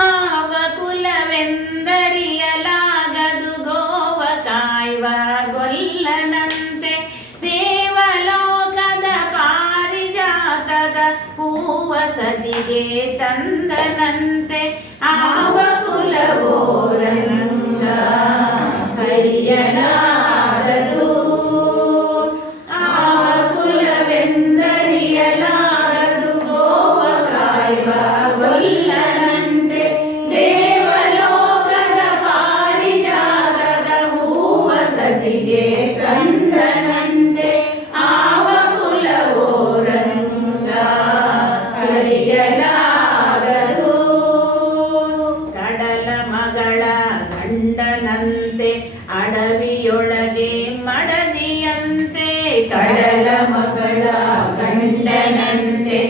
ಆವ ಕುಲವೆಂದರಿಯಲಾಗದು ಗೋವ ಕಾಯ್ವ ಗೊಲ್ಲನಂತೆ ದೇವಲೋಕದ ಪಾರಿಜಾತದ ಹೂವ ಸದಿಗೆ ತಂದನಂತೆ ಆವ ಕುಲವೋರಂಗ ಹರಿಯಲಾಗದು ಆವ ಕುಲವೆಂದರಿಯಲಾಗದು ಗೋವ ಕಾಯ್ವ ಗೊಲ್ಲನಂತೆ ದೇವಲೋಕದ ಪಾರಿಜಾತದ ಹೂವ ಸದಿಗೆ ತಂದನಂತೆ ಆವ ಕುಲವೋರಂಗ ಹರಿಯಲಾಗದು ಕಡಲ ಮಗಳ ಗಂಡನಂತೆ ಅಡವಿಯೊಳಗೆ ಮಡದಿಯಂತೆ ಕಡಲ ಮಗಳ ಗಂಡನಂತೆ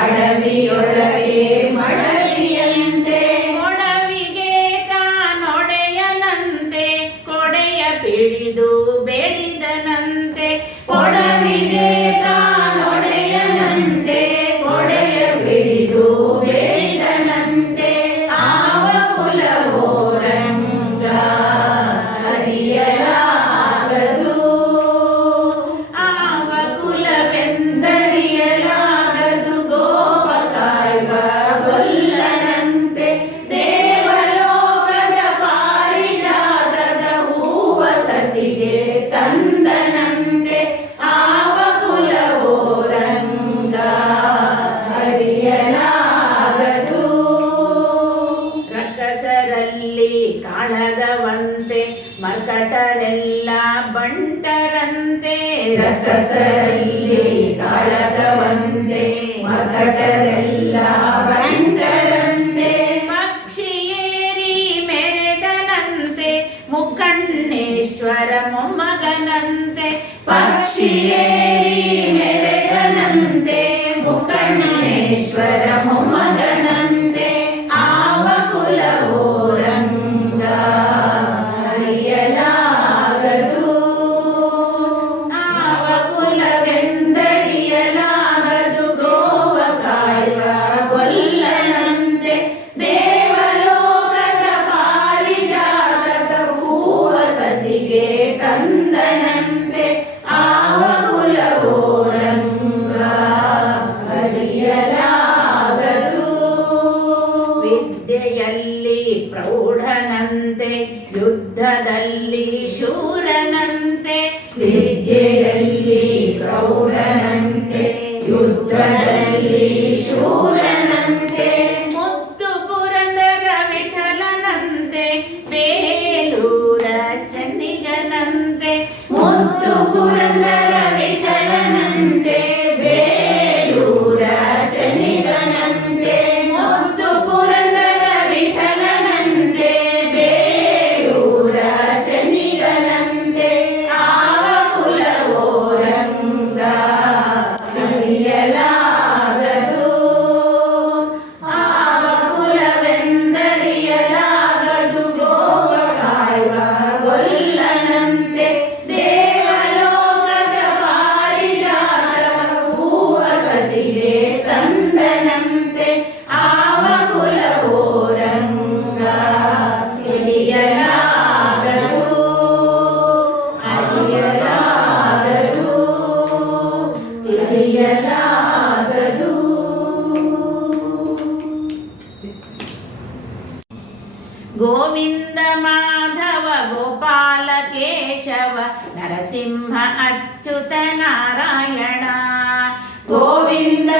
ಅಡವಿಯೊಳಗೆ ಮಡದಿಯಂತೆ ಮೊಡವಿಗೆ ತಾನೊಡೆಯನಂತೆ ಕೊಡೆಯ ಪಿಡಿದು ಬೆಳೆದನಂತೆ ಕೊಡವಿಗೆ ತಾನೊಡೆಯನಂತೆ ಕೊಡೆಯ ಪಿಡಿದು ಬೆಳೆದನಂತೆ ಆವ ಕುಲವೋರಂಗ ಹರಿಯಲಾಗದು ಆವ ಕುಲವೆಂದರಿಯಲಾಗದು ಗೋವ ಕಾಯ್ವ ಗೊಲ್ಲನಂತೆ ದೇವಲೋಕದ ಪಾರಿಜಾತದ ಹೂವ ಸತಿಗೆ ತಂದನಂತೆ ಆವ ಕುಲವೋರಂಗ ಹರಿಯಲಾಗದು ರಕ್ಕಸರಲ್ಲಿ ಕಾಳಗವಂತೆ ಮರ್ಕಟರೆಲ್ಲ ಬಂಟರಂತೆ ರಕ್ಕಸರಲ್ಲಿ ಕಾಳಗವಂತೆ ಮರ್ಕಟರೆಲ್ಲ ಬಂಟರಂತೆ ಪಕ್ಷಿಯೇರಿ ಮೆರೆದನಂತೆ ಮುಕ್ಕಣ್ಣೇಶ್ವರ ಮೊಮ್ಮಗನಂತೆ ಪಕ್ಷಿಯೇರಿ ಮೆರೆದನಂತೆ ಮುಕ್ಕಣ್ಣೇಶ್ವರ ಮೊಮ್ಮಗನಂತೆ ಆವ ಕುಲವೋರಂಗ ಹರಿಯಲಾಗದು ಆವ ಕುಲವೆಂದರಿಯಲಾಗದು ಗೋವ ಕಾಯ್ವ ಗೊಲ್ಲನಂತೆ ದೇವಲೋಕದ ಪಾರಿಜಾತದ ಹೂವ ಸದಿಗೆ ತಂದನಂತೆ ಆವ ಕುಲವೋರಂಗ ಹರಿಯಲಾಗದು ವಿದ್ಯೆಯಲ್ಲಿ ಪ್ರೌಢನಂತೆ ಯುದ್ಧದಲ್ಲಿ ಶೂರನಂತೆ ವಿದ್ಯೆಯಲ್ಲಿ ಪ್ರೌಢನಂತೆ ಯುದ್ಧದಲ್ಲಿ ಶೂರನಂತೆ ಮುದ್ದು ಪುರಂದರ ವಿಠಲನಂತೆ ಬೇಲೂರ ಚನ್ನಿಗನಂತೆ ಮುದ್ದು ಪುರಂದರ ವಿಠಲನಂತೆ ಬೇಲೂರ ಚನ್ನಿಗನಂತೆ ಮುದ್ದು ಪುರಂದರ ವಿಠಲನಂತೆ ಬೇಲೂರ ಚನ್ನಿಗನಂತೆ ಆವ ಕುಲವೋರಂಗ ಹರಿಯಲಾಗದು ಆವ ಕುಲವೆಂದರಿಯಲಾಗದು ಗೋವ ಕಾಯ್ವ ಗೊಲ್ಲನಂತೆ ದೇವಲೋಕದ ಪಾರಿಜಾತದ ಹೂವ ಸತಿಗೆ ತಂದನಂತೆ ಆವ ಕುಲವೋರಂಗ ಹಿಡಿಯಲಾಗದು ಅರಿಯಲಾಗದು ತಿಳಿಯಲಾಗದು ಗೋವಿಂದ ಮಾಧವ ಗೋಪಾಲ ಕೇಶವ ನರಸಿಂಹ ಅಚ್ಯುತ ನಾರಾಯಣ ಗೋವಿಂದ